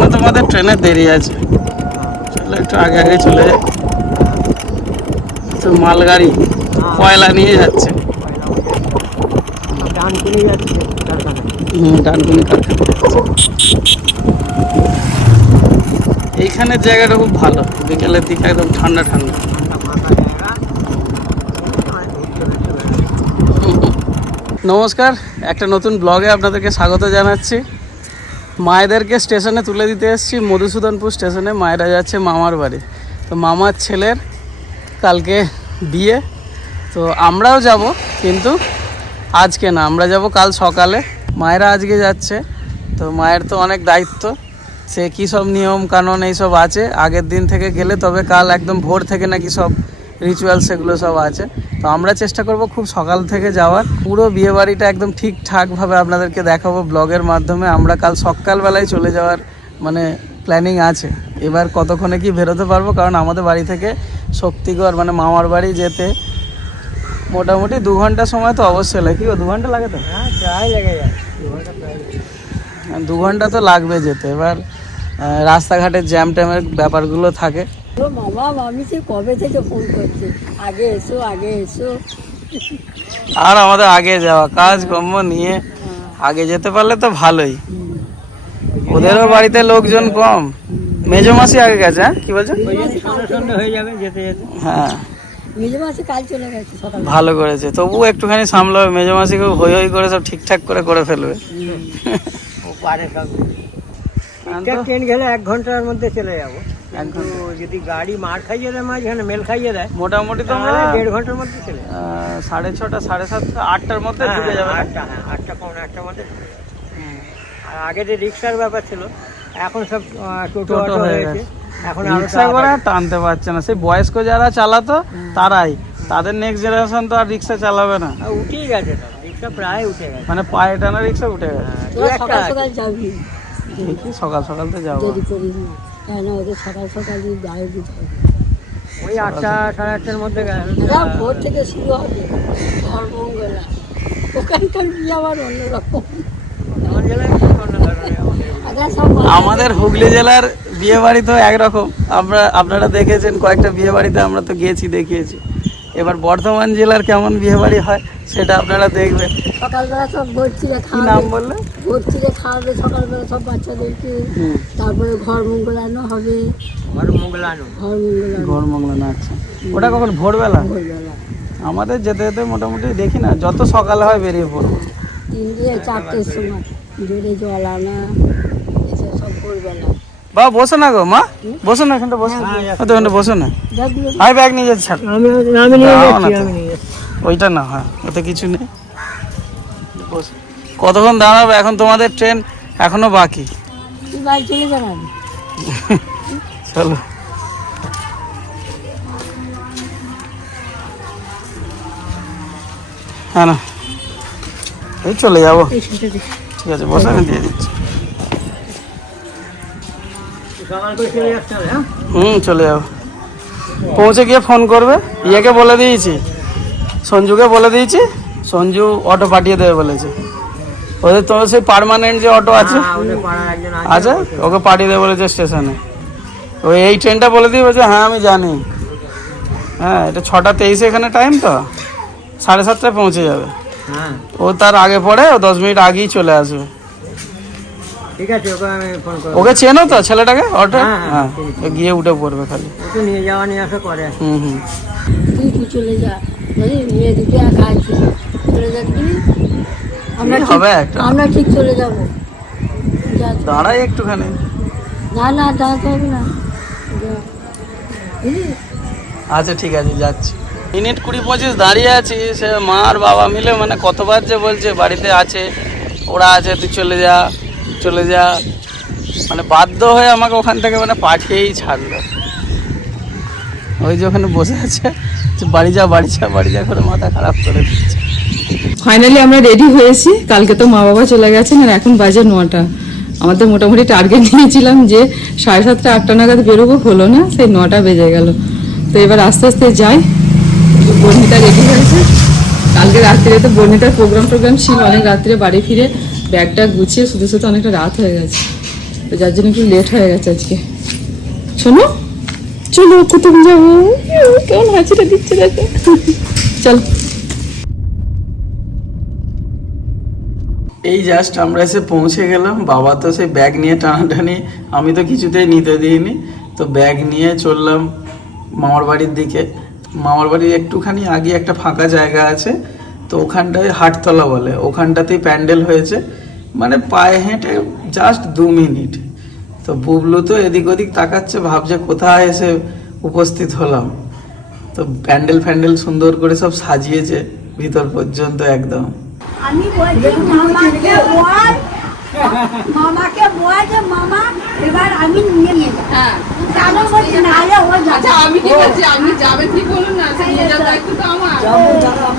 এখনও তোমাদের ট্রেনের দেরি আছে। চলো একটু আগে আগে চলে যাই। তো মালগাড়ি কয়লা নিয়ে যাচ্ছে। ডানকুনি এইখানের জায়গাটা খুব ভালো। বিকেলের দিকে একদম ঠান্ডা ঠান্ডা। নমস্কার, একটা নতুন ব্লগে আপনাদেরকে স্বাগত জানাচ্ছি। মায়েদেরকে স্টেশনে তুলে দিতে এসেছি। মধুসূদনপুর স্টেশনে মায়েরা যাচ্ছে মামার বাড়ি। তো মামার ছেলের কালকে বিয়ে। তো আমরাও যাব, কিন্তু আজকে না, আমরা যাব কাল সকালে। মায়েরা আজকে যাচ্ছে। তো মায়ের তো অনেক দায়িত্ব। সে কী সব নিয়ম কানুন এইসব আছে? আগের দিন থেকে গেলে তবে কাল একদম ভোর থেকে নাকি সব রিচুয়াল সেগুলো সব আছে। তো আমরা চেষ্টা করব খুব সকাল থেকে যাওয়ার। পুরো বিয়ে বাড়িটা একদম ঠিকঠাকভাবে আপনাদেরকে দেখাবো ব্লগের মাধ্যমে। আমরা কাল সকালবেলায় চলে যাওয়ার মানে প্ল্যানিং আছে। এবার কতক্ষণে কি বেরোতে পারব? কারণ আমাদের বাড়ি থেকে শক্তিগড় মানে মামার বাড়ি যেতে মোটামুটি দু ঘণ্টা সময় তো অবশ্যই লাগে। কি দু ঘণ্টা লাগে তো? হ্যাঁ প্রায় লেগে। দু ঘণ্টা তো লাগবে যেতে। এবার রাস্তাঘাটের জ্যাম ট্যামের ব্যাপারগুলো থাকে। ও মামা মামি সে কবে থেকে ফোন করছে? আগে এসো আগে এসো। আর আমাদের আগে যাওয়া কাজ কর্ম নিয়ে আগে যেতে পারলে তো ভালোই। ওদেরও বাড়িতে লোকজন কম। মেজো মাসি আগে গেছে হ্যাঁ? কি বলছো? হয়ে যাবে যেতে যেতে। হ্যাঁ। মেজে মাসে কাল চলে গেছে সকাল। ভালো করেছে। তবুও একটুখানি সামলাবে। মেজো মাসিকে হই হই করে সব ঠিকঠাক করে করে ফেলবে। ও পারে সব। ট্রেন গেলে এক ঘণ্টার মধ্যে চলে যাব। কিন্তু যদি গাড়ি মার খাইয়ে দেয় মাঝখানে মেল খাইয়ে দেয় মোটামুটি তো আমরা দেড় ঘণ্টার মধ্যে চলে সাড়ে ছটা সাড়ে সাতটা আটটার মধ্যে ঢুকে যাবে আটটা হ্যাঁ আটটা পৌনে আটটার মধ্যে আর আগে যে রিক্সার ব্যাপার ছিল এখন সব টোটো টোটো অটো হয়ে হয়েছে। এখন রিক্সা করে আর টানতে পারছে না। সেই বয়স্ক যারা চালাতো তারাই। তাদের নেক্সট জেনারেশন তো আর রিক্সা চালাবে না। উঠেই গেছে রিক্সা প্রায় উঠে গেছে। মানে পায়ে টানা রিক্সা উঠে গেছে। হ্যাঁ, সকাল সকাল যাবি। দেখি সকাল সকাল তো যাব। দেরি না কেন ওদের সকাল সকালই গায়ে দিতে হবে। ওই আটটা সাড়ে আটটার মধ্যে গেল এরা ভোর থেকে শুরু হবে। ধর্মঙ্গলা। ওখানকার বিয়ে আবার অন্যরকম। আমাদের হুগলি জেলার বিয়ে বাড়ি তো একরকম। আমরা আপনারা দেখেছেন কয়েকটা বিয়ে বাড়িতে আমরা তো গিয়েছি দেখিয়েছি। এবার বর্ধমান জেলার কেমন বিয়ে বাড়ি হয় সেটা আপনারা দেখবেন। সকালবেলা সব ভর্তিরে কি নাম বললে? ভর্তিরে খাওয়াবে সকালবেলা সব বাচ্চাদেরকে। তারপরে ঘর মঙ্গলানো হবে। ঘর মঙ্গলানো ঘর মঙ্গলানো ঘর মঙ্গলা না আচ্ছা ওটা কখন? ভোরবেলা? ভোরবেলা। আমাদের যেতে যেতে মোটামুটি দেখি না যত সকালে হয় বেরিয়ে পড়ব। তিনটে চারটের সময়। জোরে জল আনা। বা বসো না গো মা। বসো না এখানটা বসো। হয়তো এখানটা বসো না। আর ব্যাগ নিয়ে যাচ্ছি ওইটা না হয় ওতে কিছু নেই। বসো। কতক্ষণ দাঁড়াবো? এখন তোমাদের ট্রেন এখনও বাকি। চলে হ্যাঁ না। এই চলে যাব। ঠিক আছে বসে আমি দিয়ে দিচ্ছি। হুম চলে যাব। পৌঁছে গিয়ে ফোন করবে। ইয়েকে বলে দিয়েছি। সঞ্জুকে বলে দিয়েছি। সঞ্জু অটো পাঠিয়ে দেবে বলেছে। ওদের তো সেই পার্মানেন্ট যে অটো আছে হ্যাঁ, আছে। আছে ওকে পাঠিয়ে দেবে বলেছে স্টেশনে ওই এই ট্রেনটা বলে দিয়ে বলছে হ্যাঁ আমি জানি। হ্যাঁ এটা ছটা তেইশে এখানে টাইম তো। সাড়ে সাতটায় পৌঁছে যাবে। হ্যাঁ। ও তার আগে পরে ও দশ মিনিট আগেই চলে আসবে। ঠিক আছে ওকে আমি ফোন করব। ওকে চেনো তো ছেলেটাকে? অটো হ্যাঁ, হ্যাঁ। ও গিয়ে উঠে পড়বে খালি। ও তো নিয়ে যাওয়া নিয়ে আসা করে হুম হুম। তুই তুই চলে যা? জানি মেয়ে দুটো একা আছে। চলে যাবি আমরা হবে একটা? আমরা ঠিক চলে যাব। দাঁড়াই একটুখানি। না না দাঁড়াতে হবে না। আচ্ছা ঠিক আছে যাচ্ছি। মিনিট কুড়ি পঁচিশ দাঁড়িয়ে আছি সে মা আর বাবা মিলে মানে কতবার যে বলছে বাড়িতে আছে ওরা আছে তুই চলে যা। চলে যা। মানে বাধ্য হয়ে আমাকে ওখান থেকে মানে পাঠিয়েই ছাড়লো। ওই যে ওখানে বসে আছে বাড়ি যা বাড়ি যা বাড়ি যা করে মাথা খারাপ করে দিচ্ছে। ফাইনালি আমরা রেডি হয়েছি। কালকে তো মা বাবা চলে গেছেন আর এখন বাজে নটা। আমাদের মোটামুটি টার্গেট নিয়েছিলাম যে সাড়ে সাতটা, আটটা নাগাদ বেরোবো। হলো না, সেই নটা বেজে গেল। তো এবার আস্তে আস্তে যাই। বর্ণিতা রেডি হয়েছে। কালকে রাত্রিরে তো বর্ণিতার প্রোগ্রাম টোগ্রাম ছিল, অনেক রাত্রে বাড়ি ফিরে। ব্যাগটা গুছিয়ে শুধু শুধু অনেকটা রাত হয়ে গেছে। তো যার জন্য একটু লেট হয়ে গেছে আজকে। শোনো, চলো কুতুব যাব? কেমন হাঁচিটা দিচ্ছে দেখো। চলো। এই জাস্ট আমরা এসে পৌঁছে গেলাম। বাবা তো সেই ব্যাগ নিয়ে টানাটানি, আমি তো কিছুতেই নিতে দিইনি। তো ব্যাগ নিয়ে চললাম মামার বাড়ির দিকে। মামার বাড়ির একটুখানি আগে একটা ফাঁকা জায়গা আছে। তো ওখানটায় হাটতলা বলে। ওখানটাতেই প্যান্ডেল হয়েছে। মানে পায়ে হেঁটে জাস্ট দু মিনিট। তো বুবলু তো এদিক ওদিক তাকাচ্ছে, ভাবছে কোথায় এসে উপস্থিত হলাম। তো প্যান্ডেল ফ্যান্ডেল সুন্দর করে সব সাজিয়েছে ভিতর পর্যন্ত একদম। আমি মামাকে বল যে মামা এবার আমি নিয়ে নিয়ে যাব। হ্যাঁ। কেন বলছি না আরে ও আচ্ছা আমি ঠিক আছে আপনি যাবে ঠিক বলুন না সে নিয়ে যাওয়ার দায়িত্ব তো আমার।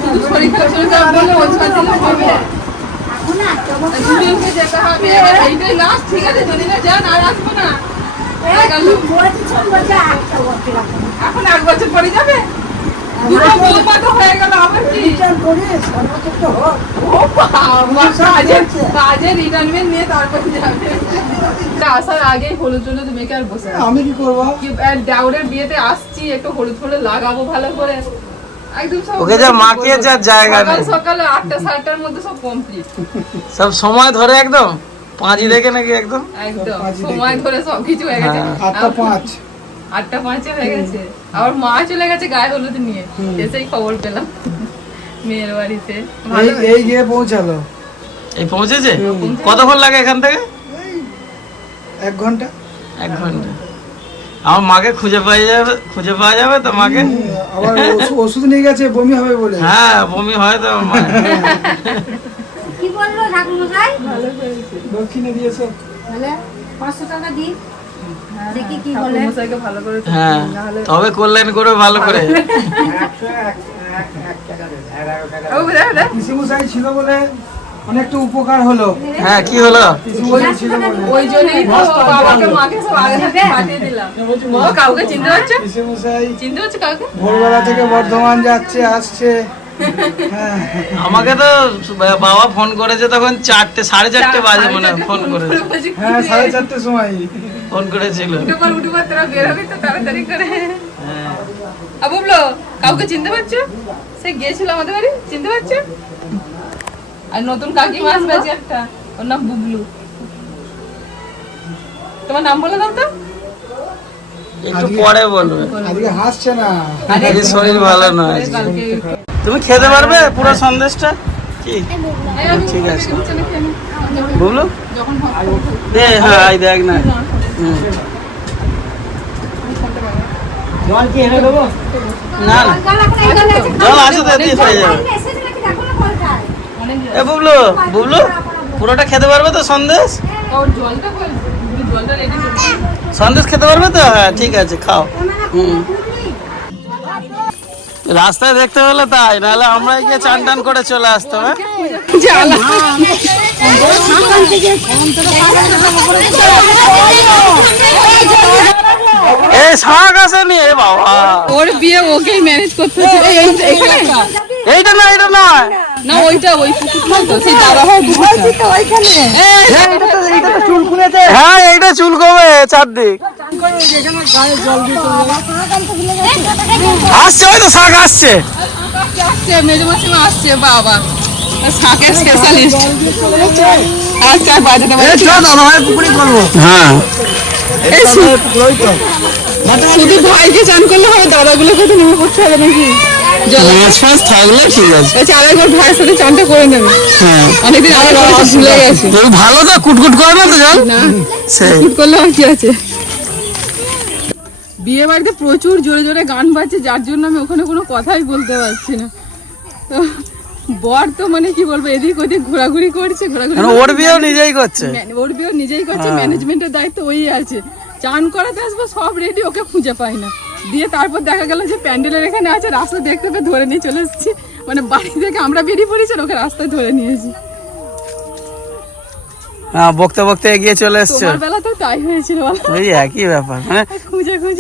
শুধু শরীর খারাপ শরীর খারাপ বলে ওঝা দিলে হবে। এখন আর দুজনকে যেতে হবে এইটাই লাস্ট ঠিক আছে যদি না যান আর আসব না। এখন এক বছর পরে যাবে? আসার আগে হলুদ টলুদ মেখে আর বসে আমি কি করব? ডাউরের বিয়েতে আসছি একটু হলুদ হলুদ লাগাবো ভালো করে। ওকে যা জায়গা নেই। সকাল মধ্যে সব কমপ্লিট সব সময় ধরে একদম? পাঁচি দেখে নাকি একদম? একদম সময় ধরে সবকিছু হয়ে গেছে। আটটা পাঁচ। আটটা পাঁচে হয়ে গেছে। আবার মা চলে গেছে গায়ে হলুদ নিয়ে। এসেই খবর পেলাম। মেয়ের বাড়িতে। এই গিয়ে পৌঁছালো। এই পৌঁছেছে? কতক্ষণ লাগে এখান থেকে? এক ঘণ্টা। এক ঘণ্টা। আমার মাকে খুঁজে পাওয়া যাবে খুঁজে পাওয়া যাবে তো মাকে? আবার ওষুধ নিয়ে গেছে বমি হবে বলে। হ্যাঁ বমি হয় তো আমার মায়ের। কি বলল ঠাকুরমশাই? দক্ষিণে দিয়েছে। তাহলে পাঁচশো টাকা দিই দেখি কি বলে। মশাইকে ভালো করে হ্যাঁ তবে করলেন করে। ভালো করে। ছিল বলে অনেকটা উপকার হলো। হ্যাঁ কি হলো? পিসিমশাই ছিল বলে। ওই জন্যই বাবাকে মাকে সব আগে পাঠিয়ে দিলাম। কাউকে চিনতে পারছ? চিনতে পারছ কাউকে? ভোরবেলা থেকে বর্ধমান যাচ্ছে আসছে। হ্যাঁ। আমাকে তো বাবা ফোন করেছে তখন চারটে সাড়ে চারটে বাজে মনে হয় ফোন করেছে। হ্যাঁ সাড়ে চারটের সময়। ফোন করেছিল। উঠে পর উঠে পর তোরা বের হবি তো তাড়াতাড়ি করে। হ্যাঁ। আ বুবলো কাউকে চিনতে পারছ? সে গিয়েছিল আমাদের বাড়ি চিনতে পারছ? আর নতুন কাকিমা আসবে আজকে একটা ওর নাম বুবলু। তোমার নাম বলে দাও তো। একটু পরে বলবে। আজকে হাসছে না। আজকে শরীর ভালো না আজকে। তুমি খেতে পারবে পুরো সন্দেশটা? কি? ঠিক আছে। যখন দে হ্যাঁ এই দেখ না। জল কি এনে দেবো? না। না জল আছে তো দিয়ে হয়ে যাবে। এ বুবলু বুবলু, পুরোটা খেতে পারবে তো সন্দেশ? সন্দেশ খেতে পারবে তো? হ্যাঁ ঠিক আছে, খাও। হুম। রাস্তায় দেখতে পেলে তাই নাহলে আমরা গিয়ে চান টান করে চলে আসতাম হ্যাঁ এই শাক আসেনি এ বাবা ওর বিয়ে ওকেই ম্যানেজ করতে এইটা না এটা নয় না ওইটা ওই পুকুরটা তো সেই দাদা হয় হ্যাঁ এইটা চুল কমে চারদিক। আসছে ওই তো শাক আসছে। আসছে মেজো মাসিমা আসছে বাবা। শাকের স্পেশালিস্ট আজকে আর বাজাতে পারছি হ্যাঁ। শুধু ভাইকে চান করলে হবে দাদাগুলো কোথাও নেমে পড়তে হবে নাকি? জল থাকলে ঠিক আছে। আচ্ছা আরেকবার ভাইয়ের সাথে চানটা করে নেবে। হ্যাঁ। অনেকদিন আগে ভুলে গেছি। এই ভালো তো কুটকুট করে না তো জল? না সেই। করলে আর কি আছে? বিয়ে বাড়িতে প্রচুর জোরে জোরে গান বাজছে যার জন্য আমি ওখানে কোনো কথাই বলতে পারছি না। তো বর তো মানে কি বলব এদিক ওদিক ঘোরাঘুরি করছে ঘোরাঘুরি মানে ওর বিয়েও নিজেই করছে? ওর বিয়ে নিজেই করছে ম্যানেজমেন্টের দায়িত্ব ওই আছে। চান করাতে আসব সব রেডি ওকে খুঁজে পাই না। দিয়ে তারপর দেখা গেল যে প্যান্ডেলের এখানে আছে রাস্তা দেখতে পেয়ে ধরে নিয়ে চলে এসেছি। মানে বাড়ি থেকে আমরা বেরিয়ে পড়েছি ওকে রাস্তায় ধরে নিয়েছি। হ্যাঁ বকতে বকতে এগিয়ে চলে এসছে। তোমার বেলা তো তাই হয়েছিল ওই একই ব্যাপার মানে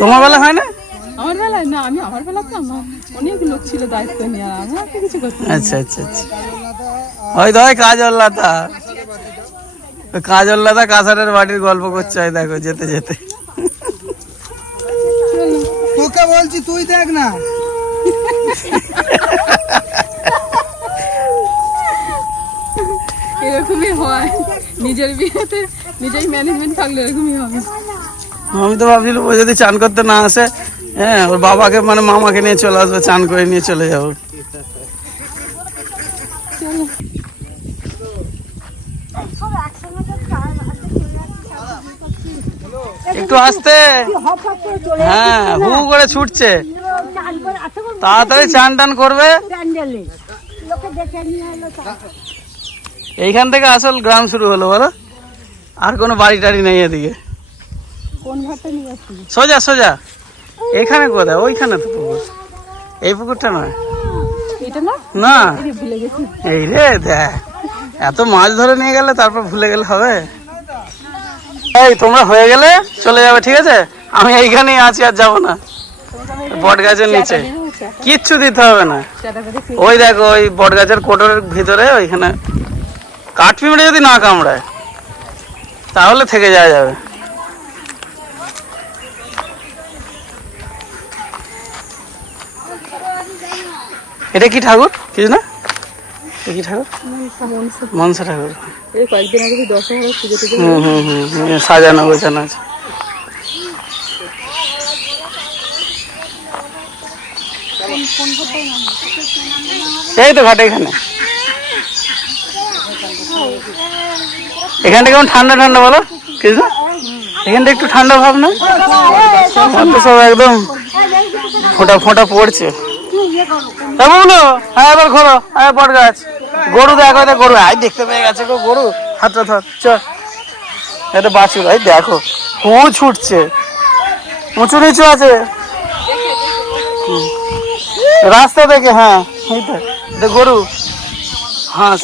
তোমার বেলা হয় না? আমার বেলায় না আমি আমার বেলা তো আমার অনেক লোক ছিল দায়িত্ব নিয়ে আর আমার কিছু করতে আচ্ছা আচ্ছা আচ্ছা। ওই বাড়ির গল্প করছে দেখো যেতে যেতে। তোকে বলছি তুই দেখ না। এরকমই হয়। নিজের বিয়েতে নিজেই ম্যানেজমেন্ট থাকলে এরকমই হবে। আমি তো ভাবছিলাম ও যদি চান করতে না আসে হ্যাঁ ওর বাবাকে মানে মামাকে নিয়ে চলে আসবে চান করে নিয়ে চলে যাব। একটু আসতে। হ্যাঁ হু করে ছুটছে। তাড়াতাড়ি চান টান করবে। এইখান থেকে আসল গ্রাম শুরু হলো, বলো। আর কোনো বাড়ি টাড়ি নেই এদিকে। সোজা সোজা। এখানে কোথায়? ওইখানে তো পুকুর। এই পুকুরটা নয়। না। এই রে, দেখ। এত মাছ ধরে নিয়ে গেলে তারপর ভুলে গেলে হবে? এই, তোমরা হয়ে গেলে চলে যাবে, ঠিক আছে? আমি এইখানেই আছি আর যাব না। বট গাছের নিচে। কিচ্ছু দিতে হবে না। ওই দেখো, ওই বট গাছের কোটরের ভিতরে ওইখানে। কাঠ পিঁমড়ে যদি না কামড়ায়, তাহলে থেকে যাওয়া যাবে। এটা কি ঠাকুর? কিছু না? কি ঠাকুর? মনসা ঠাকুর। এই কয়েকদিন আগে দশহরা পুজো টুজো হুম হুম হুম হুম, সাজানো গোছানো আছে। এই তো ঘাটে এখানে। এখানটা কেমন ঠান্ডা ঠান্ডা বলো? কিছু এখানটা একটু ঠান্ডা ভাব না? সব একদম ফোঁটা ফোঁটা পড়ছে। হ্যাঁ বলো হ্যাঁ এবার ঘোরো হ্যাঁ বট গাছ। গরু দেখো গরু। আই দেখতে পেয়ে গেছে গো গরু। হাতটা ধর চ এটা বাছুর এই দেখো হু ছুটছে উঁচু নিচু আছে। রাস্তা দেখে হ্যাঁ এটা গরু। হাঁস।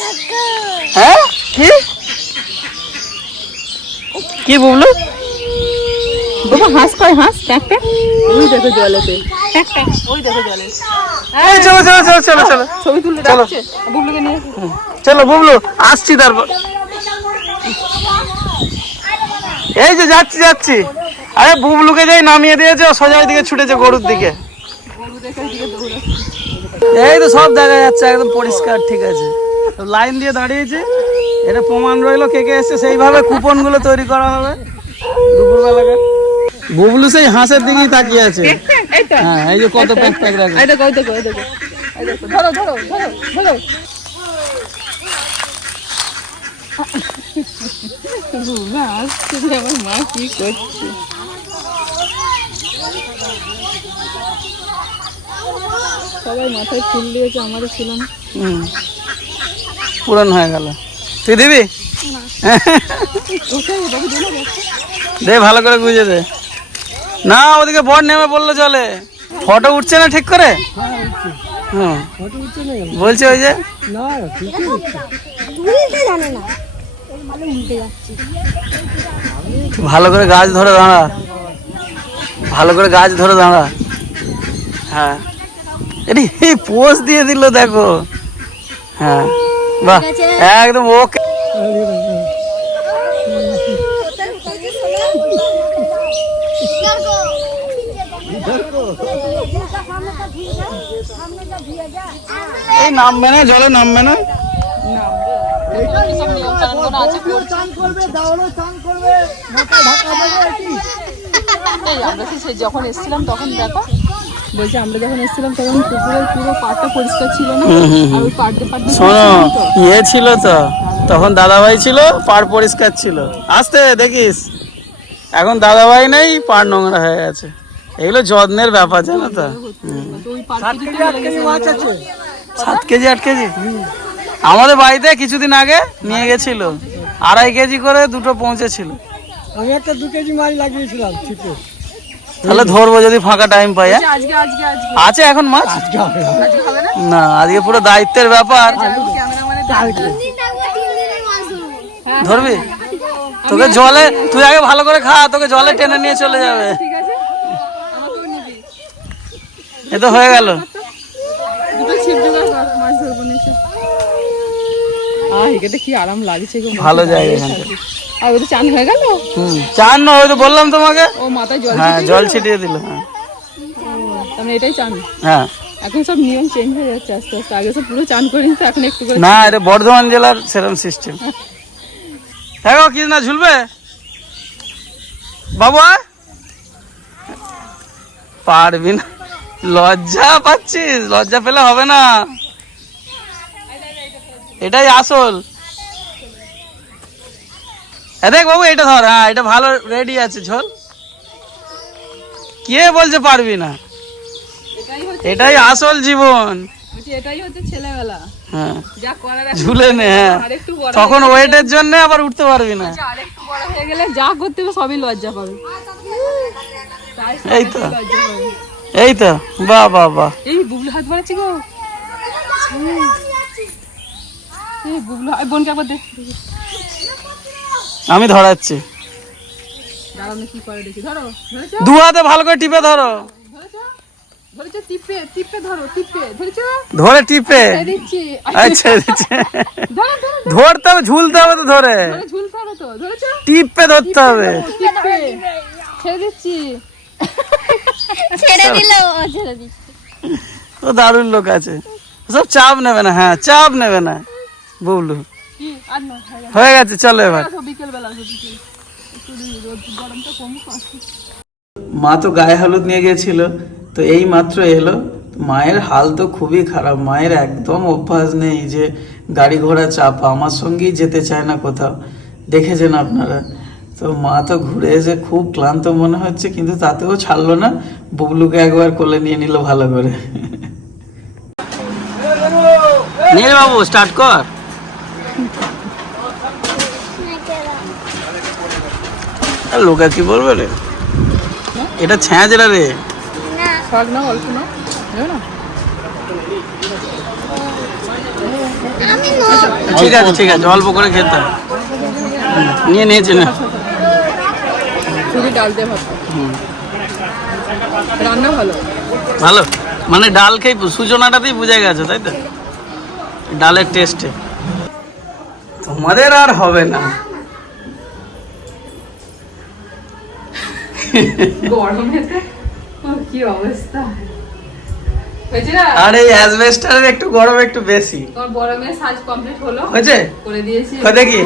হ্যাঁ? কি? কি বুবলু বাবা হাঁস কয় হাঁস? ট্যাক ট্যাক। ওই দেখো জলেতে। ট্যাক ট্যাক। ওই দেখো জলে। এই চলো চলো চলো চলো চলো। ছবি তুলে চলো। বুবলুকে নিয়ে চলো বুবলু আসছি তারপর। এই যে যাচ্ছি যাচ্ছি। আরে বুবলুকে যাই নামিয়ে দিয়েছে সোজা দিকে ছুটেছে গরুর দিকে। এই তো সব দেখা যাচ্ছে একদম পরিষ্কার ঠিক আছে। লাইন দিয়ে দাঁড়িয়েছে। এটা প্রমাণ রইল কে কে এসছে সেইভাবে কুপনগুলো তৈরি করা হবে। দুপুরবেলাকে বুবলু সেই হাঁসের দিকেই তাকিয়ে আছে। হ্যাঁ এই যে কত প্যাক প্যাক রাখে এই দেখো এই দেখো এই দেখো এই দেখো ধরো ধরো ধরো ধরো। না আসছে আমার মা কি করছে? সবাই মাথায় ফুল দিয়েছে আমারও ছিল না। হয়ে গেল। তুই দিবি? দে ভালো করে গুঁজে দে। না, ওদিকে বর নেমে বললে চলে ফটো উঠছে না ঠিক করে? বলছে ওই যে। ভালো করে গাছ ধরে দাঁড়া। ভালো করে গাছ ধরে দাঁড়া। হ্যাঁ। এটি এই পোজ দিয়ে দিল, দেখো। হ্যাঁ। বাহ, একদম ওকে। এই নামবে না জলে নামবে না। যখন এসেছিলাম তখন দেখো বলছি আমরা যখন এসেছিলাম তখন পুকুরের পুরো পাড়টা পরিষ্কার ছিল না আর ওই শোনো ইয়ে ছিল তো তখন দাদাভাই ছিল পাড় পরিষ্কার ছিল। আসতে দেখিস। এখন দাদাভাই নেই পাড় নোংরা হয়ে গেছে। এগুলো যত্নের ব্যাপার জানো তো। সাত কেজি আট কেজি? আমাদের বাড়িতে কিছুদিন আগে নিয়ে গেছিল। আড়াই কেজি করে দুটো পৌঁছেছিল। আমি একটা দু কেজি মাছ লাগিয়েছিলাম ছিপে। তাহলে ধরবো যদি ফাঁকা টাইম পাই হ্যাঁ? আজকে আজকে আজকে। আছে এখন মাছ? না। না? আজকে পুরো দায়িত্বের ব্যাপার। ধরবি? তোকে জলে তুই আগে ভালো করে খা তোকে জলে টেনে নিয়ে চলে যাবে। ঠিক আছে। আমাকেও নিবি। এ তো হয়ে গেল। কি আরাম লাগছে গো ভালো জায়গা এখানটা। আর চান হয়ে গেল? হুম চান না ওই বললাম তোমাকে। ও মাথায় জল হ্যাঁ জল ছিটিয়ে দিল হ্যাঁ। তার মানে এটাই চান? হ্যাঁ। এখন সব নিয়ম চেঞ্জ হয়ে যাচ্ছে আস্তে আস্তে। আগে সব পুরো চান করে নিতে এখন একটু করে না এটা বর্ধমান জেলার সেরম সিস্টেম হ্যাঁ গো, কি না ঝুলবে? বাবু পারবি না। লজ্জা পাচ্ছিস লজ্জা পেলে হবে না। এটাই আসল। দেখ বাবু এটা ধর হ্যাঁ এটা ভালো রেডি আছে ঝোল। কে বলছে পারবি না? এটাই আসল জীবন। হ্যাঁ। ঝুলে নে হ্যাঁ। তখন ওয়েটের জন্য আবার উঠতে পারবি না। গেলে যা করতে সবই লজ্জা পাবে। এই তো। এই তো বাহ বাহ বাহ। এই বুবলু হাত বাড়াচ্ছি গো এই বুবলু এই বোনকে একবার দেখ আমি ধরাচ্ছি। দাঁড়াও না কি করে দেখি। ধরো ধরেছো? দু হাতে ভালো করে টিপে ধরো। ধরেছো? ধরেছো? টিপে টিপে ধরো টিপে। ধরেছো? ধরে টিপে। আচ্ছা ধরো ধরো ধরতে হবে ঝুলতে হবে তো ধরে। ধরে ঝুলতে হবে তো। ধরেছো? টিপে ধরতে হবে। টিপে। ছেড়ে দিচ্ছি। ছেড়ে দিল ও ছেড়ে দিচ্ছে। ও দারুণ লোক আছে। সব চাপ নেবে না হ্যাঁ চাপ নেবে না। বুবলু কি? আর না হয়ে গেছে। চলো এবার। বেলা মা তো গায়ে হলুদ নিয়ে গেছিল তো এই মাত্র এলো। মায়ের হাল তো খুবই খারাপ মায়ের একদম অভ্যাস নেই যে গাড়ি ঘোড়া চাপা আমার সঙ্গেই যেতে চায় না কোথাও। দেখেছেন আপনারা? তো মা তো ঘুরে এসে খুব ক্লান্ত মনে হচ্ছে কিন্তু তাতেও ছাড়লো না। বুবলুকে একবার কোলে নিয়ে নিল ভালো করে। নীল বাবু স্টার্ট কর। আর লোকে কি বলবে রে? এটা রে শাক অল্প না ঠিক আছে ঠিক আছে অল্প করে খেতে নিয়ে নিয়েছি না। শুধু ডাল দিয়ে ভাত। রান্না ভালো? ভালো। মানে ডাল খেয়ে সূচনাটাতেই বুঝে গেছে তাই তো? ডালের টেস্টে তোমাদের আর হবে না। কি অবস্থা? আর এই অ্যাসবেস্টারের একটু গরম একটু বেশি। তোমার বড় মেয়ের সাজ কমপ্লিট হলো? হয়েছে? করে দিয়েছি। কই দেখি।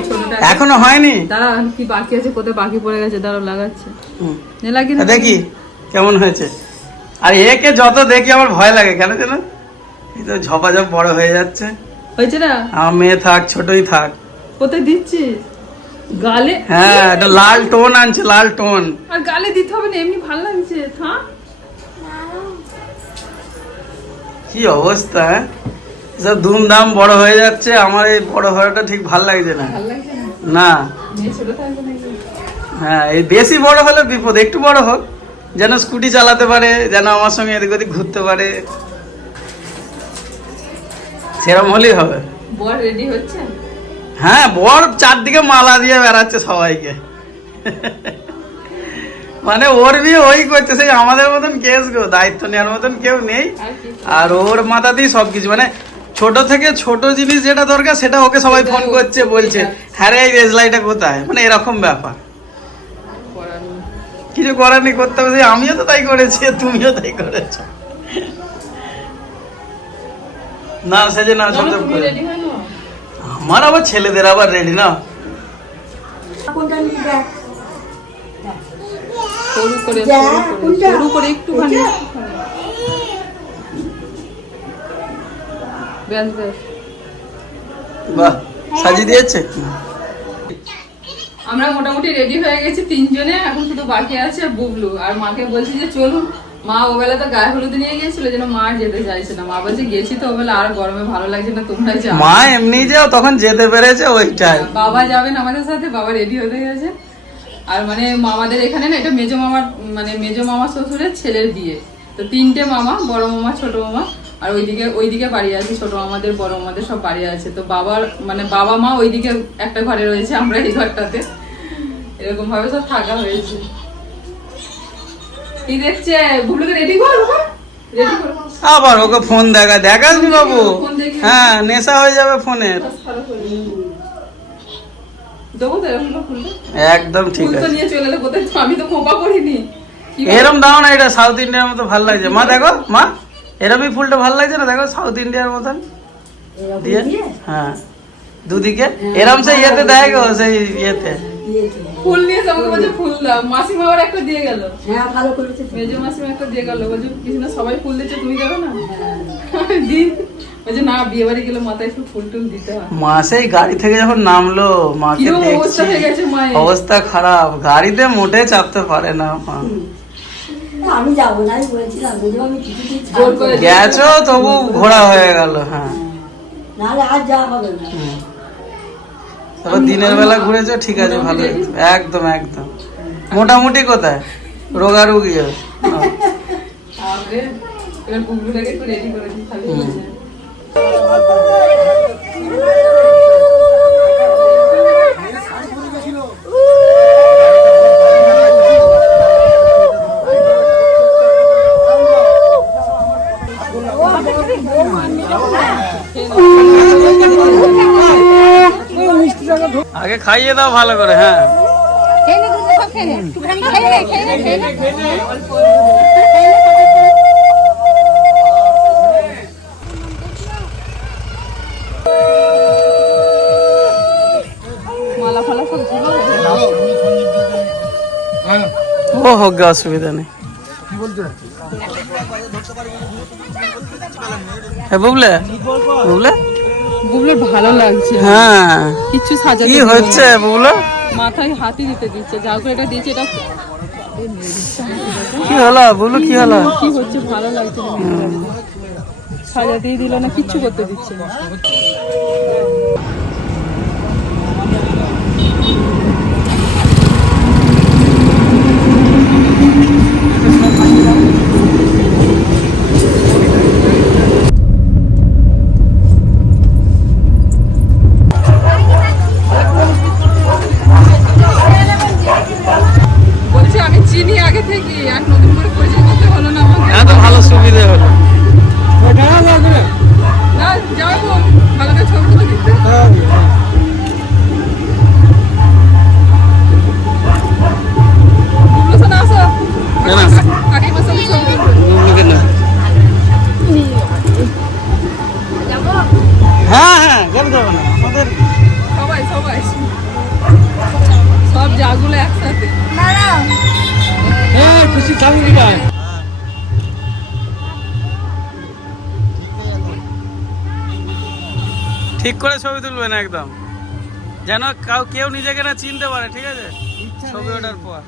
এখনও হয়নি? দাঁড়া কি বাকি আছে? কোথায় বাকি পড়ে গেছে? দাঁড়াও লাগাচ্ছে। নে লাগি দেখি কেমন হয়েছে। আর একে যত দেখি আমার ভয় লাগে কেন জানো এই তো ঝপাঝপ বড় হয়ে যাচ্ছে। হয়েছে না? আমার মেয়ে থাক ছোটই থাক। কোথায় দিচ্ছিস গালে? হ্যাঁ একটা লাল টোন আনছে লাল টোন। আর গালে দিতে হবে না এমনি ভালো লাগছে কি অবস্থা হ্যাঁ? সব ধুমধাম বড় হয়ে যাচ্ছে আমার এই বড় হওয়াটা ঠিক ভালো লাগছে না। না? হ্যাঁ এই বেশি বড় হলে বিপদ একটু বড় হোক যেন স্কুটি চালাতে পারে যেন আমার সঙ্গে এদিক ওদিক ঘুরতে পারে। সেরকম হলেই হবে। বর রেডি হচ্ছে? হ্যাঁ বর চারদিকে মালা দিয়ে বেড়াচ্ছে সবাইকে। মানে ওর বিয়ে ওই করছে সেই আমাদের মতন কেস গো দায়িত্ব নেওয়ার মতন কেউ নেই। আর ওর মাথাতেই সবকিছু মানে ছোট থেকে ছোট জিনিস যেটা দরকার সেটা ওকে সবাই ফোন করছে বলছে হ্যাঁ রে এই রেজলাইটা কোথায়? মানে এরকম ব্যাপার। কিছু করার নেই করতে হবে আমিও তো তাই করেছি তুমিও তাই করেছ। না সেজে না সব করে আমার আবার ছেলেদের আবার রেডি না। কোনটা নিয়ে সরু করে সরু করে কোনটা? সরু করে একটুখানি। ব্যাস ব্যাস। বাহ সাজিয়ে দিয়েছে? আমরা মোটামুটি রেডি হয়ে গেছি তিনজনে এখন শুধু বাকি আছে বুবলু। আর মাকে বলছি যে চলুন মা ওবেলা তো গায়ে হলুদ নিয়ে গিয়েছিল যেন মা যেতে চাইছে না। মা বলছে গেছি তো ওবেলা আর গরমে ভালো লাগছে না তোমরা যাও। মা এমনি যাও তখন যেতে পেরেছে ওইটাই। বাবা যাবেন আমাদের সাথে বাবা রেডি হতে গেছে। আর মানে মামাদের এখানে না এটা মেজো মামার মানে মেজো মামা শ্বশুরের ছেলের বিয়ে। তো তিনটে মামা বড় মামা ছোট মামা। আর ওইদিকে ওইদিকে বাড়ি আছে ছোট মামাদের বড় মামাদের সব বাড়ি আছে। তো বাবার মানে বাবা মা ওইদিকে একটা ঘরে রয়েছে আমরা এই ঘরটাতে। এরকম ভাবে সব থাকা হয়েছে। কি দেখছে বুবলুকে রেডি কর আবার ওকে ফোন দেখা দেখাসনি বাবু হ্যাঁ নেশা হয়ে যাবে ফোনের। হয়ে একদম ঠিক আছে। নিয়ে চলে এলে কোথায় তো আমি তো খোপা করিনি। এরম দাও না এটা সাউথ ইন্ডিয়ার মতো ভালো লাগছে। মা দেখো মা এরমই ফুলটা ভালো লাগছে না? দেখো সাউথ ইন্ডিয়ার মতন। দিয়ে হ্যাঁ দুদিকে। এরম সেই ইয়েতে দেয় গো সেই ইয়েতে। ফুল নিয়ে এসে আমাকে বলছে ফুল দাও। মাসিমা আবার একটা দিয়ে গেল। হ্যাঁ ভালো করেছে মেজো মাসিমা একটা দিয়ে গেল। বলছে কিছু না সবাই ফুল দিচ্ছে তুমি দেবে না? দিন। বলছে না বিয়ে বাড়ি গেলে মাথায় একটু ফুল টুল দিতে হয়। মা সেই গাড়ি থেকে যখন নামলো মাকে অবস্থা হয়ে গেছে অবস্থা খারাপ। গাড়িতে মোটে চাপতে পারে না মা। আমি যাব না আমি বলছিলাম আমি কিছু কিছু জোর করে গেছো তবু ঘোরা হয়ে গেল হ্যাঁ। নাহলে আর যাওয়া হবে না। তারপর দিনের বেলা ঘুরেছো? ঠিক আছে ভালো একদম একদম। মোটামুটি কোথায়? রোগারুগি হুম। আগে খাইয়ে দাও ভালো করে হ্যাঁ। ও হোক অসুবিধা নেই। হ্যাঁ বুবলে? বুবলে? বুবলুর ভালো লাগছে। হ্যাঁ। কিছু সাজাতে কি হচ্ছে বুবলো? মাথায় হাতি দিতে দিচ্ছে। যা করে এটা দিয়েছে এটা কি হলো বুবলো কি হলো? কি হচ্ছে ভালো লাগছে না। সাজাতেই দিল না কিচ্ছু করতে দিচ্ছে না। যেন কাউ কেউ নিজেকে না চিনতে পারে ঠিক আছে? ছবি ওঠার পর।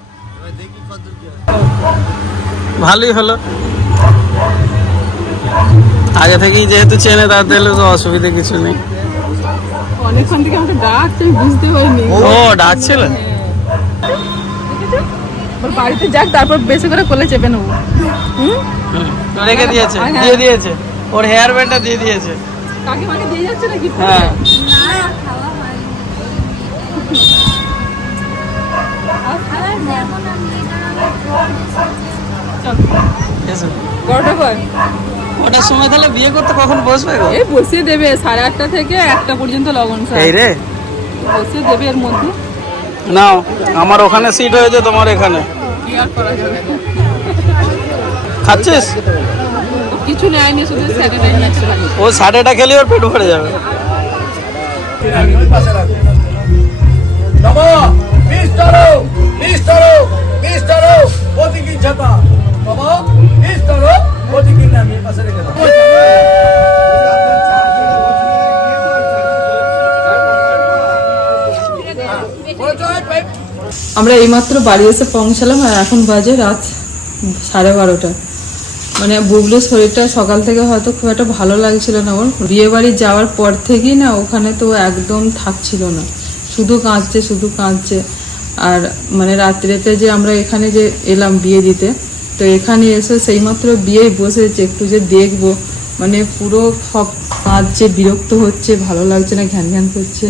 ভালোই হলো। আগে থেকেই যেহেতু চেনে তাদের তো অসুবিধা কিছু নেই। অনেকক্ষণ থেকে আমাকে ডাকছে আমি বুঝতে পারিনি। ও ডাকছিল? ওর বাড়িতে যাক তারপর বেশি করে কোলে চেপে নেব। হুম? হুম, রেখে দিয়েছে হ্যাঁ। দিয়ে দিয়েছে। ওর হেয়ার ব্যান্ডটা দিয়ে দিয়েছে। কাকিমাকে দিয়ে যাচ্ছে নাকি? হ্যাঁ। ওটার সময় তাহলে বিয়ে করতে কখন বসবে গো? এই বসিয়ে দেবে সাড়ে আটটা থেকে একটা পর্যন্ত লগন স্যার। এই রে। বসিয়ে দেবে এর মধ্যে। নাও আমার ওখানে সিট হয়েছে তোমার এখানে। খাচ্ছিস? কিছু নেয়নি শুধু স্যাটারডে ও সাড়েটা খেলে ওর পেট ভরে যাবে। আমরা এইমাত্র বাড়ি এসে পৌঁছালাম আর এখন বাজে রাত সাড়ে বারোটা। মানে বুবলুর শরীরটা সকাল থেকে হয়তো খুব একটা ভালো লাগছিল না ওর। বিয়ে বাড়ি যাওয়ার পর থেকেই না ওখানে তো একদম থাকছিল না। শুধু কাঁদছে শুধু কাঁদছে। আর মানে রাত্রেতে যে আমরা এখানে যে এলাম বিয়ে দিতে, তো এখানে এসে সেইমাত্র বিয়েই বসেছে, একটু যে দেখব। মানে পুরো সব কাঁদছে, বিরক্ত হচ্ছে, ভালো লাগছে না, ঘ্যান ঘ্যান করছে।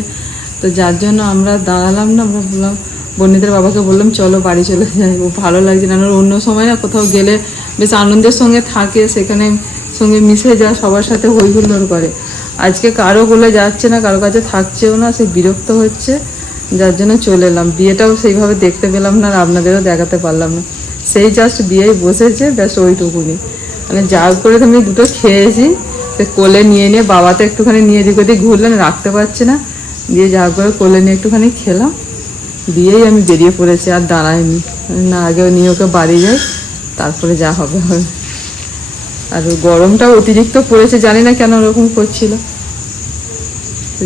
তো যার জন্য আমরা দাঁড়ালাম না, আমরা বললাম বন্নিদের বাবাকে বললাম, চলো বাড়ি চলে যাই। ও ভালো লাগছে না। অন্য সময় না কোথাও গেলে বেশ আনন্দের সঙ্গে থাকে, সেখানে সঙ্গে মিশে যায়, সবার সাথে হই হুল্লোড় করে। আজকে কারও বলে যাচ্ছে না, কারও কাছে থাকছেও না, সে বিরক্ত হচ্ছে, যার জন্য চলে এলাম। বিয়েটাও সেইভাবে দেখতে পেলাম না আর আপনাদেরও দেখাতে পারলাম না। সেই জাস্ট বিয়েই বসেছে, ব্যাস ওইটুকুনি। মানে যা করে তো আমি দুটো খেয়েছি, সে কোলে নিয়ে নিয়ে বাবা তো একটুখানি নিয়ে এদিক ওদিক ঘুরলেন, রাখতে পারছে না। দিয়ে যা করে কোলে নিয়ে একটুখানি খেলাম। দিয়েই আমি বেরিয়ে পড়েছি, আর দাঁড়াইনি। না, আগে নিয়ে ওকে বাড়ি যাই, তারপরে যা হবে হবে। আর গরমটা অতিরিক্ত পড়েছে, জানি না কেন ওরকম করছিল।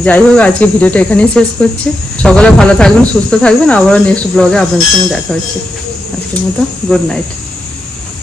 যাই হোক, আজকে ভিডিওটা এখানেই শেষ করছি। সকালে ভালো থাকবেন, সুস্থ থাকবেন। আবারও নেক্সট ব্লগে আপনাদের সঙ্গে দেখা হচ্ছে। আজকের মতো গুড নাইট